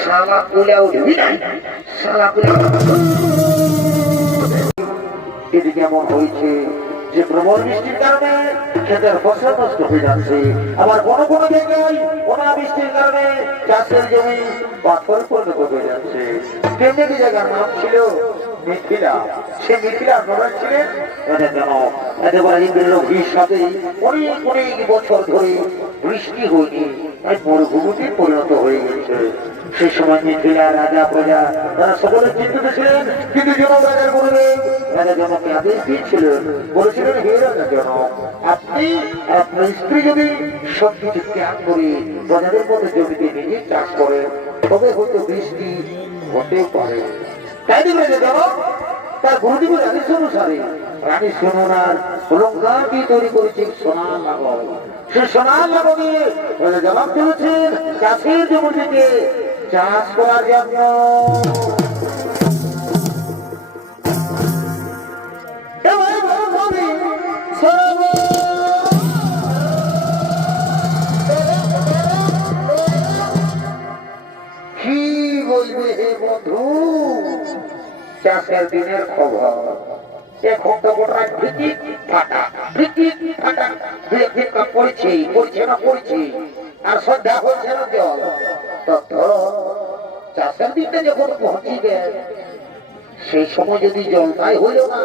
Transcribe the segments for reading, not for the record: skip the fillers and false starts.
শালা কুলে উঠবি না, শালা কুলে। এদিকে এমন হয়েছে যে প্রবল বৃষ্টির কারণে ক্ষেতের ফসল নষ্ট হয়ে যাচ্ছে, আবার কোনো কোনো জায়গায় অনাবৃষ্টির কারণে চাষের জমি পাথর পরিণত হয়ে যাচ্ছে। তেমনি জায়গার নাম ছিল মিথিলা। সে মিথিলা প্রধান ছিলেন সাথে অনেক অনেক বছর ধরে বৃষ্টি হয়নি, মরুভূমিতে পরিণত হয়ে গেছে। সেই সময় মিথিলা রাজা প্রজা তারা সকলে চিন্তিত ছিলেন, কিন্তু জনক রাজার গুরুদেব রাজা জনককে আদেশ দিয়েছিলেন, বলেছিলেন হে রাজা জনক, আপনি আপনার স্ত্রী যদি সবকিছু ত্যাগ করে প্রজাদের মধ্যে জমিতে নিজে চাষ করেন তবে হয়তো বৃষ্টি হতে পারে। তাই রাজা জনক তার গুরুদেবের আদেশ অনুসারে রানী সোনার অলঙ্কারটি তৈরি করেছে সোনার লাগল। সে সোনার লাগল দিয়ে রাজা জনক চলেছেন চাষের জমিতে চাষ করার জন্য। কি বলবে হে বন্ধু, চাষের দিনের খবর এখন তো গোটায় ভিটিক ফাটা পড়ছে না পড়ছে, আর সন্ধ্যা হচ্ছে না জল। চাষের দিনটা যখন পৌঁছিবে সেই সময় যদি জলটাই হইল না,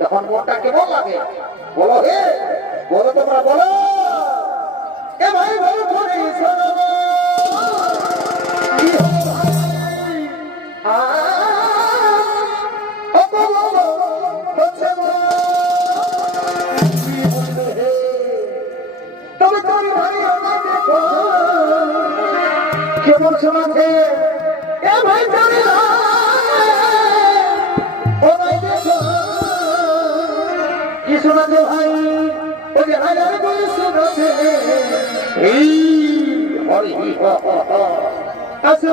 তখন মনটা কেমন লাগে বলো হে, বলো তোমরা বলো। কেমন শোনাচ্ছে কি শোনাচ্ছে ভাই, ওই যে হাজার বলে শোনাচ্ছে এই হরি আছে।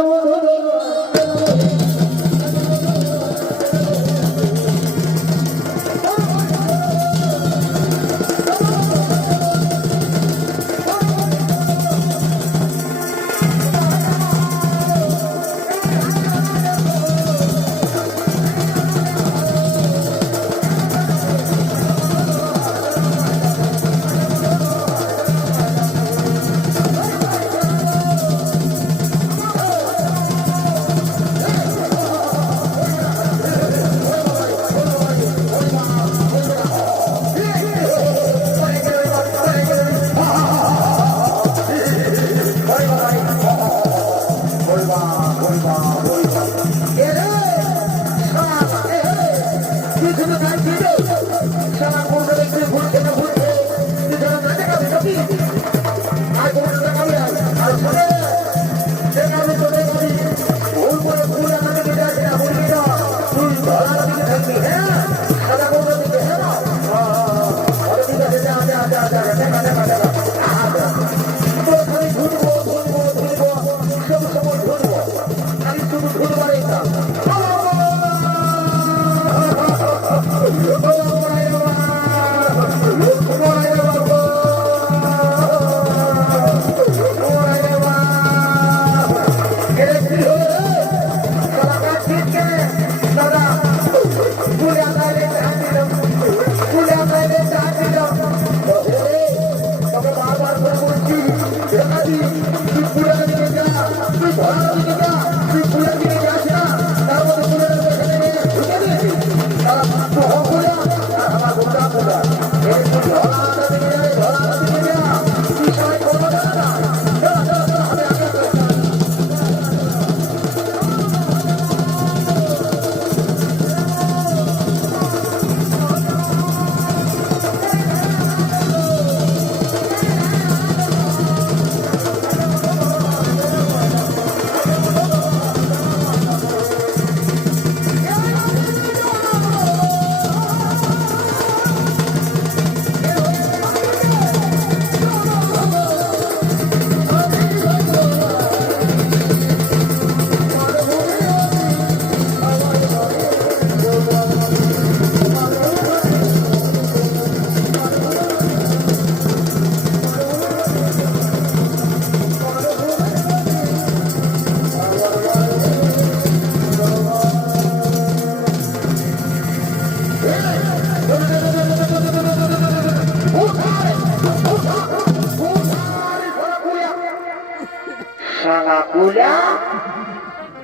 শালা কুলা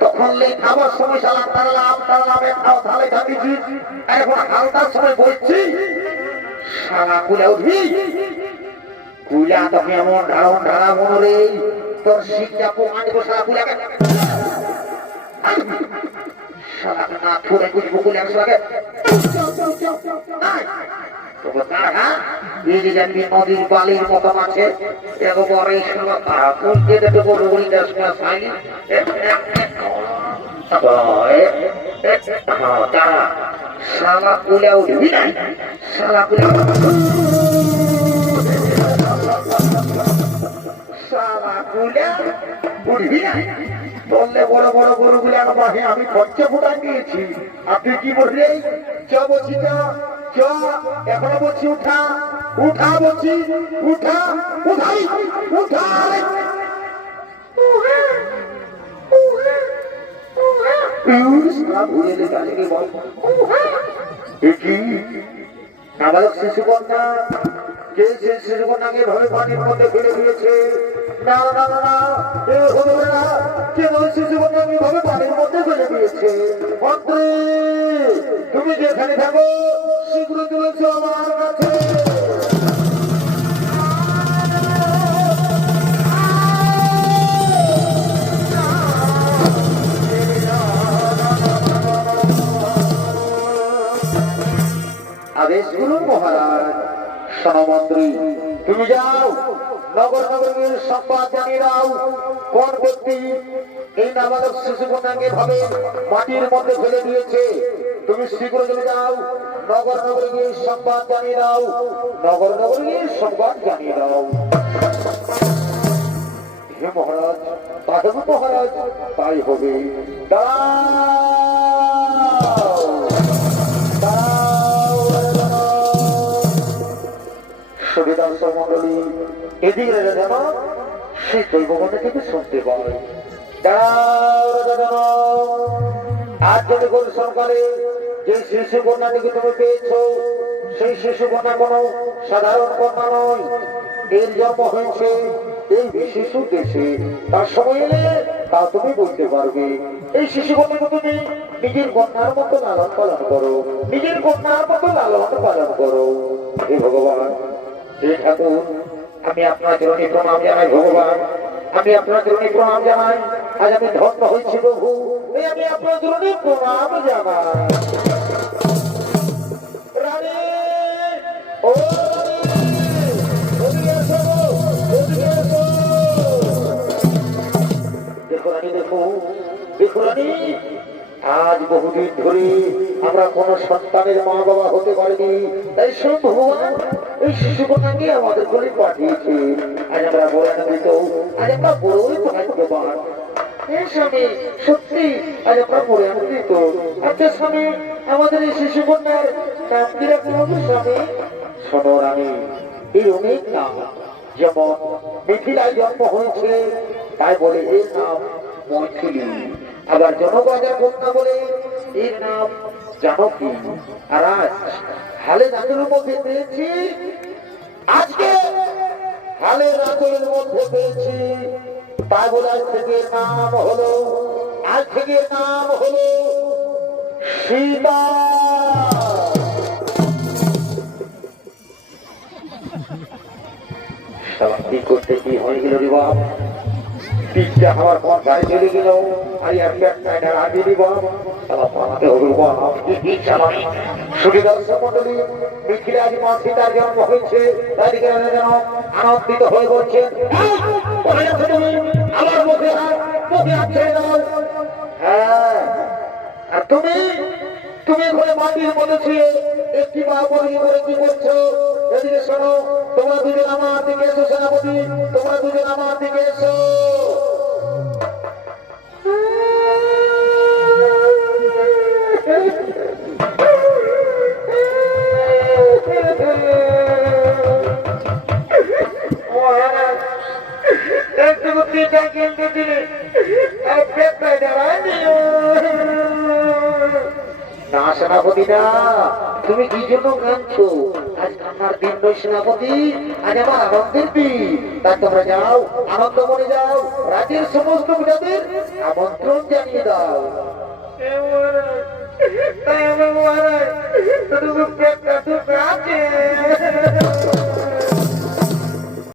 তখন খাবার সময় শালা তারালাম একটাও ঢালে ঢালিছি আর এখন হালতার সময় বলছি শালা কুলা উঠবি কুলা তোকে এমন ঢালা মনে রে তোর শিক্ষা প্রমাণ দেবো শালা কুলাকে শালাকে না থুড়ে বুঝবো কুলা শালাকে নদীর বালির মতন আছে একবারে শালা কুলা উঠবি না শালা কুলা শালা কুলা উঠবি না বললে বড় বড় গরুগুলো আমাকে আমি খরচা ফুটাই দিয়েছি আপনি কি বললেন চ বলছি চ এখনো বলছি উঠা উঠা বলছি উঠা উঠাই উঠাই নাবালক শিশুকন্যা কে সে শিশুকন্যাকে ভাবে পানির মধ্যে ফেলে দিয়েছে না না না না এ হলো না কেবল শিশুকন্যাকে ভাবে পানির মধ্যে ফেলে দিয়েছে মন্ত্রী তুমি যেখানে থাকো শীঘ্র চলেছ আমার কাছে আদেশ করুন মহারাজ সনমন্ত্রী তুমি যাও নগর নগরীর সংবাদ জানিয়ে দাও কোন ব্যক্তি এই নাবালক শিশুকন্যাকে ভাবে মাটির মধ্যে ফেলে দিয়েছে তুমি শীঘ্র চলে যাও নগর নগরী গিয়ে সংবাদ জানিয়ে দাও নগর নগরী গিয়ে সংবাদ জানিয়ে দাও হে মহারাজ তাহলে মহারাজ তাই হবে মন্ডলী এদিকে যেন সেই দৈবগণে থেকে শুনতে পায় আজ যদি কোন সরকারে যে শিশু কন্যাটিকে তুমি পেয়েছ সেই শিশু কন্যা কোন সাধারণ কন্যা নয় এর জন্ম হয়েছে এই বিশেষ দেশে তার সময় এলে তা তুমি বলতে পারবে এই শিশু কন্যাকে তুমি নিজের কন্যার মতো লালন পালন করো নিজের কন্যার মতো লালন পালন করো হে ভগবান হে ঠাকুর আমি আপনার চরণে প্রণাম জানাই ভগবান আমি আপনার চরণে প্রণাম জানাই আজ আমি ধন্য হয়েছি প্রভু আমি আপনার চরণে প্রণাম জানাই রানী ও দেখো রানী দেখো রানী আজ বহুদিন ধরে আমরা কোন সন্তানের মা বাবা হতে পারিনি তাই সব ভগবান এই শিশু কন্যাকে আমাদের করে পাঠিয়েছে আজ আমরা বড় আনন্দিত আজ আমরা বড়ই ভাগ্যবান স্বামী সত্যি আজ আমরা বড় আনন্দিত আচ্ছা স্বামী আমাদের এই শিশু কন্যার নাম কি রাখতে হবে স্বামী শোনো রানী এর অনেক নাম যেমন মিথিলায় জন্ম হয়েছে তাই বলে এর নাম মৈথিলী আবার জনবাজার কন্যা বলে এর নাম জানকী আর আজ হালের আঁচলের মধ্যে পেয়েছি আজকে হালের আঁচলের মধ্যে পেয়েছি তাই বলে আজ থেকে নাম হলো আজ থেকে নাম হলো সীতা কি করতে কি হয়ে গেল রে বাপ তিনটা হওয়ার পর গাড়ি চলে গেল আর আগে দিব মিথিলা আজ মা সীতার জন্ম হয়েছে তাদেরকে যেন আনন্দিত হয়ে বলছে আমার মুখে আছে হ্যাঁ আর তুমি তুমি ঘরে মাটির মধ্যে শুয়ে একটি মা পরিয়ে করে কি করছো এদিকে শোনো তোমরা দুজন আমার দিকে এসো সেনাপতি তোমরা দুজন আমার দিকে এসো না সেনাপতি না তুমি কি জন্য কাঁদছো আজ কান্নার দিন নয় সেনাপতি আজ আমার আনন্দের দিন তা তোমরা যাও, আনন্দ মনে যাও, রাজ্যের সমস্ত প্রজাদের আমন্ত্রণ জানিয়ে দাও। মহারাজ,